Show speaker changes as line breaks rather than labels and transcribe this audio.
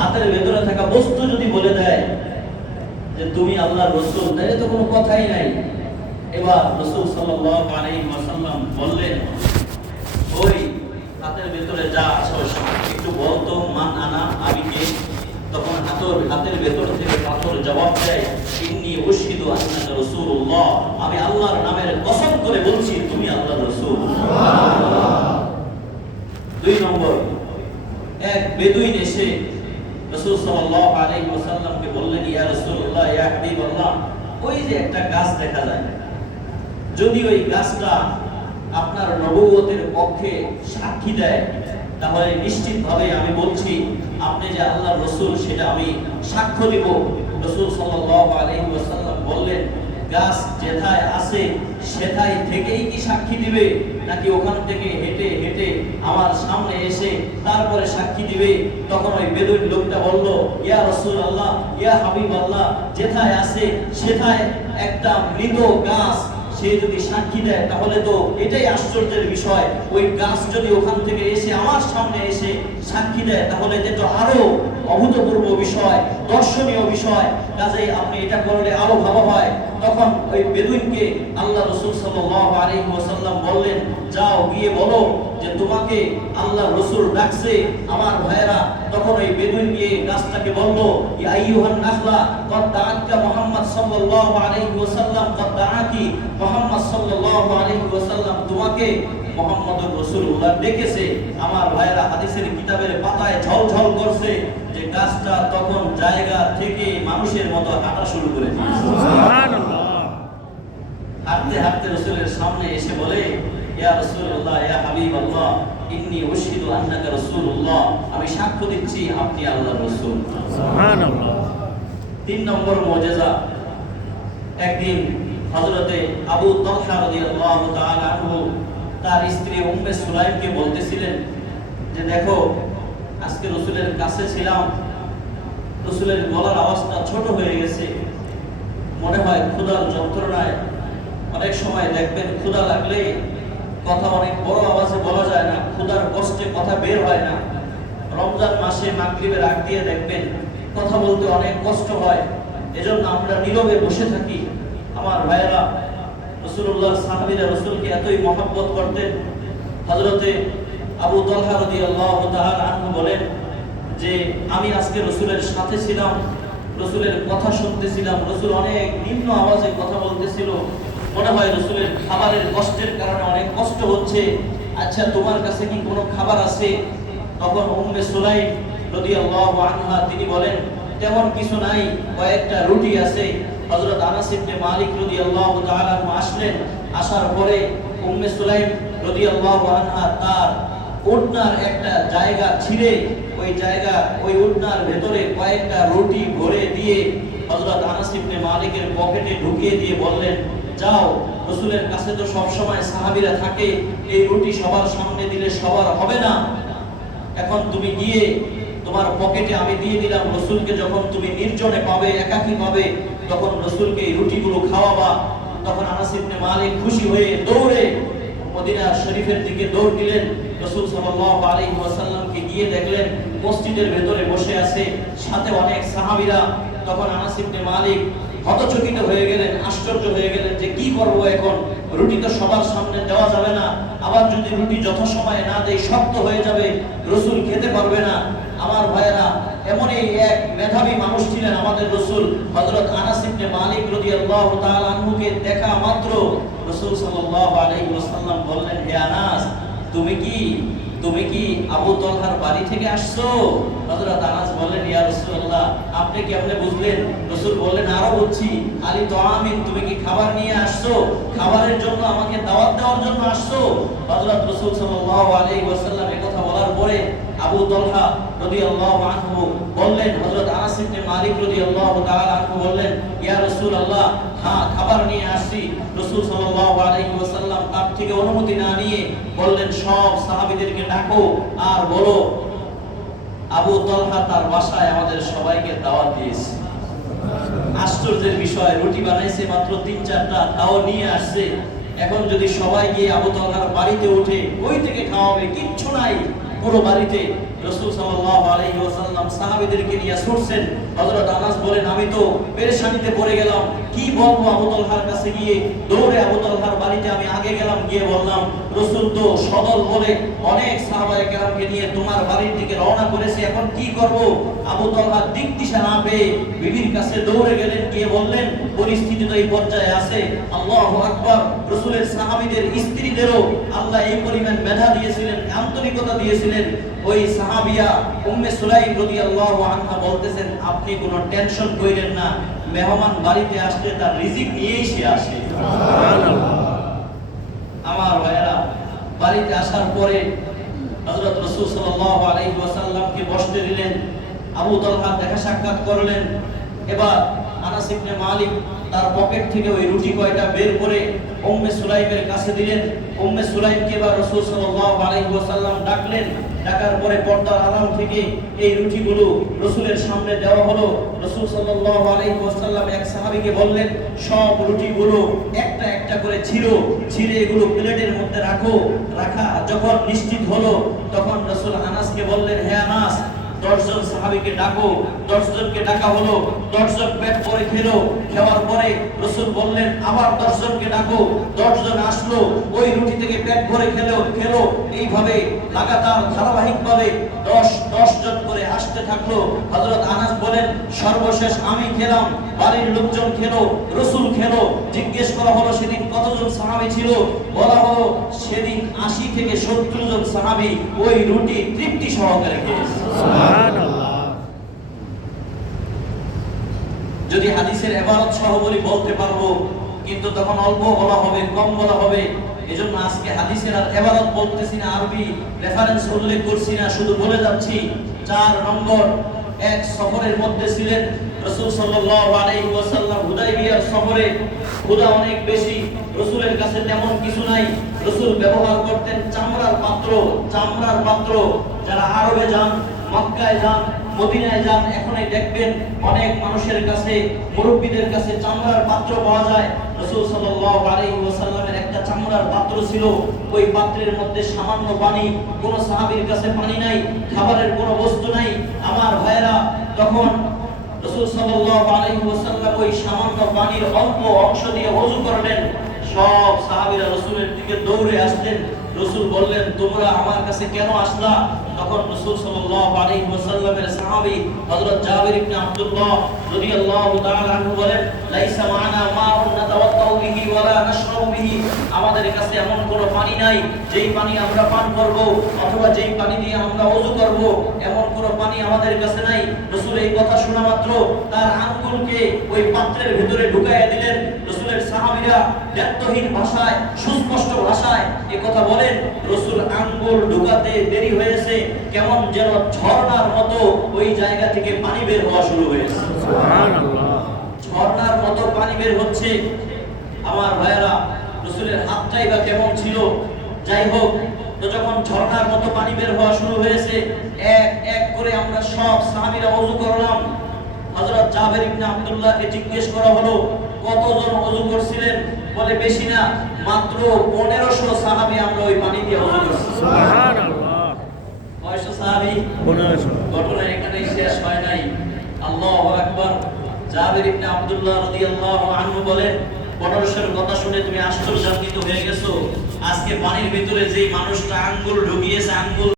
হাতের ভেতরে থাকা বস্তু যদি বলে দেয় যে তুমি আল্লাহ রসুল তাহলে তো কোনো কথাই নাই। এবার রসুল ওয়াসাল্লাম বললেন ওই হাতের ভেতরে যা আছে একটু বলতো মান আনা আমি কে? তখন হাতর হাতের ভেতর থেকে পাথর জবাব দেয় ইন্নি আমি আল্লাহর নামের কসম করে বলছি তুমি আল্লাহর রাসূল। দুই নম্বর এক বেদুইন এসে রাসূল সাল্লাল্লাহু আলাইহি ওয়াসাল্লামকে বললেন, ইয়া রাসূলুল্লাহ, ইয়া হাবিবাল্লাহ, ওই যে একটা গাছ দেখা যায় যদি ওই গাছটা আপনার নবুয়তের পক্ষে সাক্ষী দেয়, তাহলে নিশ্চিতভাবে আমি বলছি, আপনি যে আল্লাহর রসুল, সেটা আমি সাক্ষ্য দিব। রসুল সাল্লাল্লাহু আলাইহি ওয়াসাল্লাম বললেন গাছ যেথায় আছে সেথায় থেকেই কি সাক্ষী দিবে? নাকি ওখান থেকে হেঁটে হেঁটে আমার সামনে এসে তারপরে সাক্ষী দিবে? তখন ওই বেদুর লোকটা বলল, ইয়া রসুল আল্লাহ ইয়া হাবিব আল্লাহ যেথায় আছে সেথায় একটা মৃত গাছ সে যদি সাক্ষী দেয়, তাহলে তো এটাই আশ্চর্যের বিষয়। ওই গাছ যদি ওখান থেকে এসে আমার সামনে এসে সাক্ষী দেয়, তাহলে এটা তো আরও অভূতপূর্ব বিষয়, দর্শনীয় বিষয়। কাজেই আপনি এটা করলে আরও ভালো হয়। তখন ওই বেদুইনকে আল্লাহ রসুল সাল্লাহ ওয়াসাল্লাম বললেন, যাও গিয়ে বলো যে তোমাকে আল্লাহ রসুল ডাকছে আমার ভাইয়েরা তখন ওই বেদুইন গিয়ে গাছটাকে বলল নাখলা কদ দাআতকা মুহাম্মদ সাল্লাল্লাহু আলাইহি ওয়াসাল্লাম কদ দাআকি মুহাম্মদ সাল্লাল্লাহু আলাইহি ওয়াসাল্লাম তোমাকে ডেকেছে। আমার ভাইয়েরা হাদিসের কিতাবের পাতায় ঝলঝল করছে যে গাছটা তখন জায়গা থেকে মানুষের মতো হাঁটা শুরু করে হাঁটতে হাঁটতে রসুলের সামনে এসে বলে ইয়া রাসূলুল্লাহ ইয়া হাবিবাল্লাহ ইন্নী উশহিদু আন্নাকা রাসূলুল্লাহ। আমি সাক্ষ্য দিচ্ছি আপনি আল্লাহর রাসূল।
সুবহানাল্লাহ।
তিন নম্বর মুজিজা একদিন হযরতে আবু তালহা রাদিয়াল্লাহু তাআলা আনহু তার স্ত্রী উম্মে সুলাইমকে বলতেছিলেন যে দেখো আজকে রসুলের কাছে ছিলাম রসুলের গলার আওয়াজটা ছোট হয়ে গেছে। মনে হয় ক্ষুধার যন্ত্রণায় অনেক সময় দেখবেন ক্ষুধা লাগলে কথা অনেক বড় আওয়াজে বলা যায় না, ক্ষুধার কষ্টে কথা বের হয় না। রমজান মাসে মাগরিবের আগ দিয়ে দেখবেন, কথা বলতে অনেক কষ্ট হয়। এজন্য আমরা নীরবে বসে থাকি। আমার ভাইয়েরা রসুল্লাহ সাহাবিরা রসুলকে এতই মহাব্বত করতেন। হজরতে আবু তলহা রাদিয়াল্লাহু তাআলা আনহু বলেন যে, আমি আজকে রসুলের সাথে ছিলাম, রসুলের কথা শুনতেছিলাম, রসুল অনেক নিম্ন আওয়াজে কথা বলতেছিল। মনে হয় রসুলের খাবারের কষ্টের কারণে অনেক কষ্ট হচ্ছে। আচ্ছা তোমার কাছে কি কোনো খাবার আছে? তখন উম্মে সুলাইম রাদিয়াল্লাহু আনহা তিনি বলেন, তেমন কিছু নাই, কয়েকটা রুটি আছে। হযরত আনাস ইবনে মালিক রাদিয়াল্লাহু তাআলা আনহু আসলেন। আসার পরে উম্মে সুলাইম রাদিয়াল্লাহু আনহা তার উটনার একটা জায়গা ছিঁড়ে, ওই জায়গা, ওই উটনার ভেতরে কয়েকটা রুটি ভরে দিয়ে হযরত আনাস ইবনে মালিকের পকেটে ঢুকিয়ে দিয়ে বললেন যাও, রসুলের কাছে তো সব সময় সাহাবীরা থাকে, এই রুটি সবার সামনে দিলে সবার হবে না। এখন তুমি গিয়ে তোমার পকেটে আমি দিয়ে দিলাম, রসুলকে যখন তুমি নির্জনে পাবে, একাকী পাবে, তখন রসুলকে এই রুটিগুলো খাওয়াবা। তখন আনাস ইবনে মালিক খুশি হয়ে দৌড়ে মদিনা শরীফের দিকে দৌড় দিলেন। রসুল সাল্লাল্লাহু আলাইহি ওয়াসাল্লামকে গিয়ে দেখলেন, মসজিদের ভেতরে বসে আছে সাথে অনেক সাহাবীরা। তখন আনাস ইবনে মালিক হতচকিত হয়ে গেলেন, আশ্চর্য হয়ে গেলেন যে কি করব এখন? রুটি তো সবার সামনে দেওয়া যাবে না। আবার যদি রুটি যথাসময়ে না দেয় শক্ত হয়ে যাবে, রসুল খেতে পারবে না। আমার ভাইয়েরা, এমনই এক মেধাবী মানুষ ছিলেন আমাদের রসুল, হযরত আনাস ইবনে মালিক রাদিয়াল্লাহু তাআলা আনহুকে দেখা মাত্র। রসুল সাল্লাল্লাহু আলাইহি বললেন, হে আনাস, তুমি কি তুমি কি আবু তলহার বাড়ি থেকে আসছো? হযরত আনাস ইয়া রাসূলুল্লাহ, আপনি বুঝলেন? রাসূল বললেন, আরও বলছি আলী তো আমিন তুমি কি খাবার নিয়ে আসছো? খাবারের জন্য আমাকে দাওয়াত দেওয়ার জন্য আসছো? হযরত রাসূল সাল্লাল্লাহু আলাইহি ওয়াসাল্লাম এই কথা বলার পরে আবু তলহা রাদিয়াল্লাহু আনহু বললেন ইবনে মালিক তাআলা আনহু বললেন, ইয়া রাসূলুল্লাহ হ্যাঁ খাবার নিয়ে ওয়াসাল্লাম তার থেকে অনুমতি না নিয়ে বললেন, সব ডাকো আর বলো, আবু তলহা তার বাসায় আমাদের সবাইকে দাওয়াত দিয়েছে। আশ্চর্যের বিষয়, রুটি বানাইছে মাত্র তিন চারটা, তাও নিয়ে আসছে। এখন যদি সবাই গিয়ে আবু তলহার বাড়িতে উঠে ওই থেকে খাওয়াবে, কিচ্ছু নাই। পুরো বাড়িতে রাসূল সাল্লাল্লাহু আলাইহি ওয়াসাল্লাম সাহাবীদেরকে নিয়ে ছুটছেন। হযরত আনাস বলেন, আমি তো পেরেশানিতে পড়ে গেলাম। কি বলব আবু তালহার কাছে গিয়ে? দৌড়ে আবু তালহার বাড়িতে আমি আগে গেলাম, গিয়ে বললাম, রাসূল তো সদল বলে অনেক সাহাবায়ে কেরামকে নিয়ে তোমার বাড়ির দিকে রওনা করেছে। এখন কি করব? আবু তালহা দিক দিশা না পেয়ে বিবির কাছে দৌড়ে গেলেন, গিয়ে বললেন, পরিস্থিতি তো এই পর্যায়ে আছে। আল্লাহু আকবার। রাসূলের সাহাবীদের স্ত্রীদেরও আল্লাহ এই পরিমাণ মেধা দিয়েছিলেন, আন্তরিকতা দিয়েছিলেন। ওই সাহাবিয়া উম্মে সুলাইম রাদিয়াল্লাহু আনহা বলতেছেন, আপনি কোনো টেনশন কইরেন না, মেহমান বাড়িতে আসলে তার রিজিক নিয়েই সে আসে। আমার ভাইয়েরা, বাড়িতে আসার পরে হযরত রাসূল সাল্লাল্লাহু আলাইহি ওয়াসাল্লামকে বসতে দিলেন, আবু তালহা দেখা সাক্ষাৎ করলেন। এবার আনাস ইবনে মালিক তার পকেট থেকে ওই রুটি কয়টা বের করে উম্মে সুলাইমের কাছে দিলেন। উম্মে সুলাইমকে এবার রাসূল সাল্লাল্লাহু আলাইহি ওয়াসাল্লাম ডাকলেন। ডাকার পরে পর্দার আড়াল থেকে এই রুটিগুলো রসুলের সামনে দেওয়া হলো। রসুল সাল্লাল্লাহু আলাইহি ওয়াসাল্লাম এক সাহাবীকে বললেন, সব রুটিগুলো একটা একটা করে ছিঁড়ো। ছিঁড়ে এগুলো প্লেটের মধ্যে রাখো। রাখা যখন নিশ্চিত হলো, তখন রসুল আনাসকে বললেন, হে আনাস ডাকো ডাকা হলো খেলো পরে রসুল বললেন, আবার ডাকো আসলো, ওই রুটি থেকে খেলো খেলো, এইভাবে লাগাতার ধারাবাহিক ভাবে দশ করে আসতে থাকল। হযরত আনাস বলেন, সর্বশেষ আমি খেলাম, বাড়ির লোকজন খেলো, রসুল খেলো, জিজ্ঞেস করা হলো সেদিন কতজন সাহাবী ছিল? বলা হলো সেদিন আশি থেকে সত্তর জন সাহাবী ওই রুটি তৃপ্তি সহকারে খেয়েছে যদি হাদিসের এবারত সহ বলি বলতে পারব, কিন্তু তখন অল্প বলা হবে, কম বলা হবে, এজন্য আজকে হাদিসের আর এবারত বলতেছি না, আরবি রেফারেন্স উল্লেখ করছি না, শুধু বলে যাচ্ছি, চার নম্বর, এক সফরের মধ্যে ছিলেন রাসূল সাল্লাল্লাহু হুদাইবিয়ার সফরে। অনেক বেশি, রসুলের কাছে তেমন কিছু নাই। রসুল ব্যবহার করতেন চামড়ার পাত্র চামড়ার পাত্র, যারা আরবে যান মক্কায় যান, মদিনায় যান, এখনই দেখবেন অনেক মানুষের কাছে, মুরব্বীদের কাছে চামড়ার পাত্র পাওয়া যায়। রাসূল সাল্লাল্লাহু আলাইহি ওয়াসাল্লামের একটা চামড়ার পাত্র ছিল। ওই পাত্রের মধ্যে সামান্য পানি, কোন সাহাবীর কাছে পানি নাই, খাবারের কোনো বস্তু নাই। আমার ভাইয়েরা, তখন রাসূল সাল্লাল্লাহু আলাইহি ওয়াসাল্লাম ওই সামান্য পানির অল্প অংশ দিয়ে ওযু করলেন। সব সাহাবীরা রাসূলের দিকে দৌড়ে আসলেন। রাসূল বললেন, তোমরা আমার কাছে কেন আসলা? তখন রাসূল সাল্লাল্লাহু আলাইহি ওয়াসাল্লামের সাহাবী হযরত জাবির ইবনে আব্দুল্লাহ রাদিয়াল্লাহু তাআলা আনহু বলেন, লাইসা মা'না বিহি ওয়ালা নাশরাবু বিহি। আমাদের কাছে এমন পানি নাই, যেই পানি আমরা পান করব অথবা যেই পানি দিয়ে আমরা ওযু করব, এমন কোনো পানি আমাদের কাছে নাই। রাসূল এই কথা শোনা মাত্র, তার আঙ্গুলকে ওই পাত্রের ভিতরে ঢুকাইয়া দিলেন। রাসূলের সাহাবীরা ব্যর্থহীন ভাষায় সুস্পষ্ট ভাষায় এই কথা বলেন রাসূল আঙ্গুল ঢুকাতে দেরি হয়েছে কেমন যেন ঝর্ণার মতো ওই জায়গা থেকে পানি বের হওয়া শুরু হয়েছে। ঝর্ণার মতো পানি বের হচ্ছে। আমার ভাইয়েরা রসুলের হাতটাই বা কেমন ছিল? যাই হোক তো যখন ঝর্ণার মতো পানি বের হওয়া শুরু হয়েছে এক এক করে আমরা সব সাহাবীরা ওযু করলাম। হযরত জাবের ইবনে আব্দুল্লাহকে জিজ্ঞেস করা হলো কতজন ওযু করছিলেন বলে বেশি না মাত্র 1500 সাহাবী আমরা ওই পানি দিয়ে ওযু করছি। কয়শো সাহাবী? ঘটনা এখানেই শেষ হয় নাই। আল্লাহু আকবার। জাবির ইবনে আব্দুল্লাহ রাদিয়াল্লাহু আনহু বলেন পনেরোশোর কথা শুনে তুমি আশ্চর্যান্বিত হয়ে গেছো। আজকে পানির ভিতরে যেই মানুষটা আঙ্গুল ঢুকিয়েছে আঙ্গুল